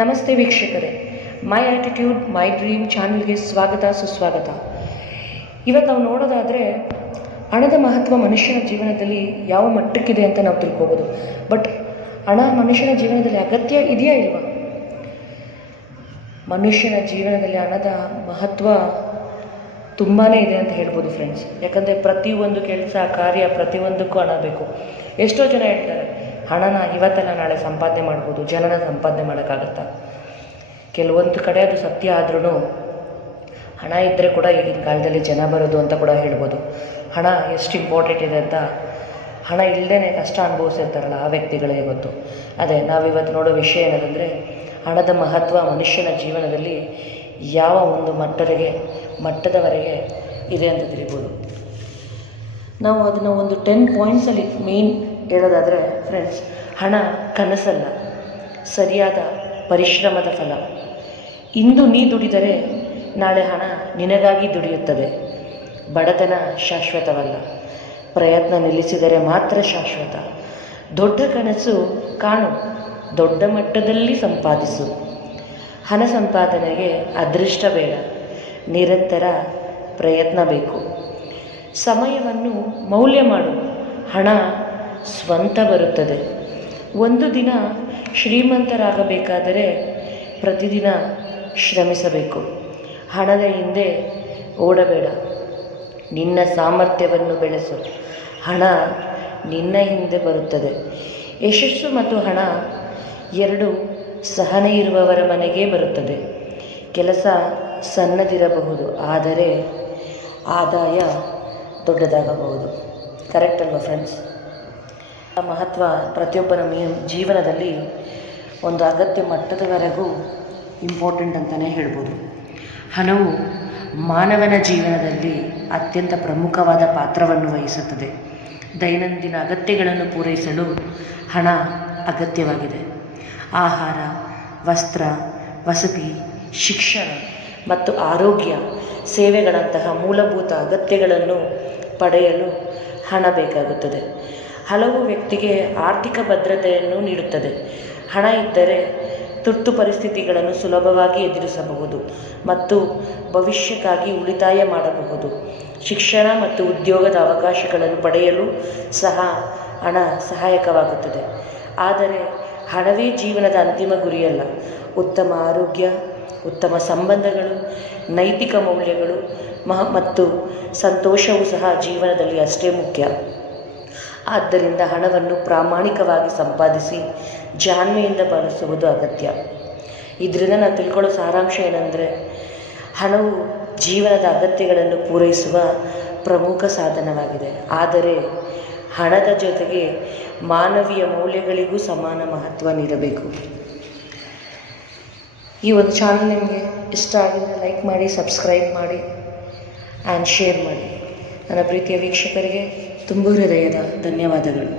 ನಮಸ್ತೆ ವೀಕ್ಷಕರೇ, ಮೈ attitude my dream ಚಾನಲ್ಗೆ ಸ್ವಾಗತ ಸುಸ್ವಾಗತ. ಇವತ್ತು ನಾವು ನೋಡೋದಾದರೆ ಹಣದ ಮಹತ್ವ ಮನುಷ್ಯನ ಜೀವನದಲ್ಲಿ ಯಾವ ಮಟ್ಟಕ್ಕಿದೆ ಅಂತ ನಾವು ತಿಳ್ಕೊಬೋದು. ಬಟ್ ಹಣ ಮನುಷ್ಯನ ಜೀವನದಲ್ಲಿ ಅಗತ್ಯ ಇದೆಯಾ ಇಲ್ವಾ? ಮನುಷ್ಯನ ಜೀವನದಲ್ಲಿ ಹಣದ ಮಹತ್ವ ತುಂಬಾ ಇದೆ ಅಂತ ಹೇಳ್ಬೋದು ಫ್ರೆಂಡ್ಸ್. ಯಾಕಂದರೆ ಪ್ರತಿಯೊಂದು ಕೆಲಸ ಕಾರ್ಯ ಪ್ರತಿಯೊಂದಕ್ಕೂ ಹಣ ಬೇಕು. ಎಷ್ಟೋ ಜನ ಹೇಳ್ತಾರೆ, ಹಣನ ಇವತ್ತಲ್ಲ ನಾಳೆ ಸಂಪಾದನೆ ಮಾಡ್ಬೋದು, ಜನನ ಸಂಪಾದನೆ ಮಾಡೋಕ್ಕಾಗತ್ತಾ? ಕೆಲವೊಂದು ಕಡೆ ಅದು ಸತ್ಯ ಆದ್ರೂ ಹಣ ಇದ್ದರೆ ಕೂಡ ಈಗಿನ ಕಾಲದಲ್ಲಿ ಜನ ಬರೋದು ಅಂತ ಕೂಡ ಹೇಳ್ಬೋದು. ಹಣ ಎಷ್ಟು ಇಂಪಾರ್ಟೆಂಟ್ ಇದೆ ಅಂತ ಹಣ ಇಲ್ಲದೇ ಕಷ್ಟ ಅನುಭವಿಸಿರ್ತಾರಲ್ಲ ಆ ವ್ಯಕ್ತಿಗಳಿಗೆ ಗೊತ್ತು. ಅದೇ ನಾವಿವತ್ತು ನೋಡೋ ವಿಷಯ ಏನಂದರೆ ಹಣದ ಮಹತ್ವ ಮನುಷ್ಯನ ಜೀವನದಲ್ಲಿ ಯಾವ ಒಂದು ಮಟ್ಟದವರೆಗೆ ಇದೆ ಅಂತ ತಿಳಿಬೋದು. ನಾವು ಅದನ್ನು ಒಂದು 10 ಪಾಯಿಂಟ್ಸಲ್ಲಿ ಮೇನ್ ಹೇಳೋದಾದರೆ ಫ್ರೆಂಡ್ಸ್, ಹಣ ಕನಸಲ್ಲ, ಸರಿಯಾದ ಪರಿಶ್ರಮದ ಫಲ. ಇಂದು ನೀ ದುಡಿದರೆ ನಾಳೆ ಹಣ ನಿನಗಾಗಿ ದುಡಿಯುತ್ತದೆ. ಬಡತನ ಶಾಶ್ವತವಲ್ಲ, ಪ್ರಯತ್ನ ನಿಲ್ಲಿಸಿದರೆ ಮಾತ್ರ ಶಾಶ್ವತ. ದೊಡ್ಡ ಕನಸು ಕಾಣು, ದೊಡ್ಡ ಮಟ್ಟದಲ್ಲಿ ಸಂಪಾದಿಸು. ಹಣ ಸಂಪಾದನೆಗೆ ಅದೃಷ್ಟ ಬೇಡ, ನಿರಂತರ ಪ್ರಯತ್ನ ಬೇಕು. ಸಮಯವನ್ನು ಮೌಲ್ಯ ಮಾಡು, ಹಣ ಸ್ವಂತ ಬರುತ್ತದೆ. ಒಂದು ದಿನ ಶ್ರೀಮಂತರಾಗಬೇಕಾದರೆ ಪ್ರತಿದಿನ ಶ್ರಮಿಸಬೇಕು. ಹಣದ ಹಿಂದೆ ಓಡಬೇಡ, ನಿನ್ನ ಸಾಮರ್ಥ್ಯವನ್ನು ಬೆಳೆಸು. ಹಣ ನಿನ್ನ ಹಿಂದೆ ಬರುತ್ತದೆ. ಯಶಸ್ಸು ಮತ್ತು ಹಣ ಎರಡು ಸಹನೆ ಇರುವವರ ಮನೆಗೆ ಬರುತ್ತದೆ. ಕೆಲಸ ಸಣ್ಣದಿರಬಹುದು, ಆದರೆ ಆದಾಯ ದೊಡ್ಡದಾಗಬಹುದು. ಕರೆಕ್ಟ್ ಅಲ್ವಾ ಫ್ರೆಂಡ್ಸ್? ಮಹತ್ವ ಪ್ರತಿಯೊಬ್ಬರ ಜೀವನದಲ್ಲಿ ಒಂದು ಅಗತ್ಯ ಮಟ್ಟದವರೆಗೂ ಇಂಪಾರ್ಟೆಂಟ್ ಅಂತಲೇ ಹೇಳ್ಬೋದು. ಹಣವು ಮಾನವನ ಜೀವನದಲ್ಲಿ ಅತ್ಯಂತ ಪ್ರಮುಖವಾದ ಪಾತ್ರವನ್ನು ವಹಿಸುತ್ತದೆ. ದೈನಂದಿನ ಅಗತ್ಯಗಳನ್ನು ಪೂರೈಸಲು ಹಣ ಅಗತ್ಯವಾಗಿದೆ. ಆಹಾರ, ವಸ್ತ್ರ, ವಸತಿ, ಶಿಕ್ಷಣ ಮತ್ತು ಆರೋಗ್ಯ ಸೇವೆಗಳಂತಹ ಮೂಲಭೂತ ಅಗತ್ಯಗಳನ್ನು ಪಡೆಯಲು ಹಣ ಬೇಕಾಗುತ್ತದೆ. ಹಲವು ವ್ಯಕ್ತಿಗೆ ಆರ್ಥಿಕ ಭದ್ರತೆಯನ್ನು ನೀಡುತ್ತದೆ. ಹಣ ಇದ್ದರೆ ತುರ್ತು ಪರಿಸ್ಥಿತಿಗಳನ್ನು ಸುಲಭವಾಗಿ ಎದುರಿಸಬಹುದು ಮತ್ತು ಭವಿಷ್ಯಕ್ಕಾಗಿ ಉಳಿತಾಯ ಮಾಡಬಹುದು. ಶಿಕ್ಷಣ ಮತ್ತು ಉದ್ಯೋಗದ ಅವಕಾಶಗಳನ್ನು ಪಡೆಯಲು ಸಹ ಹಣ ಸಹಾಯಕವಾಗುತ್ತದೆ. ಆದರೆ ಹಣವೇ ಜೀವನದ ಅಂತಿಮ ಗುರಿಯಲ್ಲ. ಉತ್ತಮ ಆರೋಗ್ಯ, ಉತ್ತಮ ಸಂಬಂಧಗಳು, ನೈತಿಕ ಮೌಲ್ಯಗಳು ಮತ್ತು ಸಂತೋಷವೂ ಸಹ ಜೀವನದಲ್ಲಿ ಅಷ್ಟೇ ಮುಖ್ಯ. ಆದ್ದರಿಂದ ಹಣವನ್ನು ಪ್ರಾಮಾಣಿಕವಾಗಿ ಸಂಪಾದಿಸಿ ಜಾಣ್ಮೆಯಿಂದ ಬಳಸುವುದು ಅಗತ್ಯ. ಇದರಿಂದ ನಾವು ತಿಳ್ಕೊಳ್ಳೋ ಸಾರಾಂಶ ಏನಂದರೆ, ಹಣವು ಜೀವನದ ಅಗತ್ಯಗಳನ್ನು ಪೂರೈಸುವ ಪ್ರಮುಖ ಸಾಧನವಾಗಿದೆ. ಆದರೆ ಹಣದ ಜೊತೆಗೆ ಮಾನವೀಯ ಮೌಲ್ಯಗಳಿಗೂ ಸಮಾನ ಮಹತ್ವ ನೀಡಬೇಕು. ಈ ಒಂದು ಚಾನಲ್ ನಿಮಗೆ ಇಷ್ಟ ಆಗಿದ್ರೆ ಲೈಕ್ ಮಾಡಿ, ಸಬ್ಸ್ಕ್ರೈಬ್ ಮಾಡಿ ಆ್ಯಂಡ್ ಶೇರ್ ಮಾಡಿ. ನನ್ನ ಪ್ರೀತಿಯ ವೀಕ್ಷಕರಿಗೆ ತುಂಬ ಹೃದಯದ ಧನ್ಯವಾದಗಳು.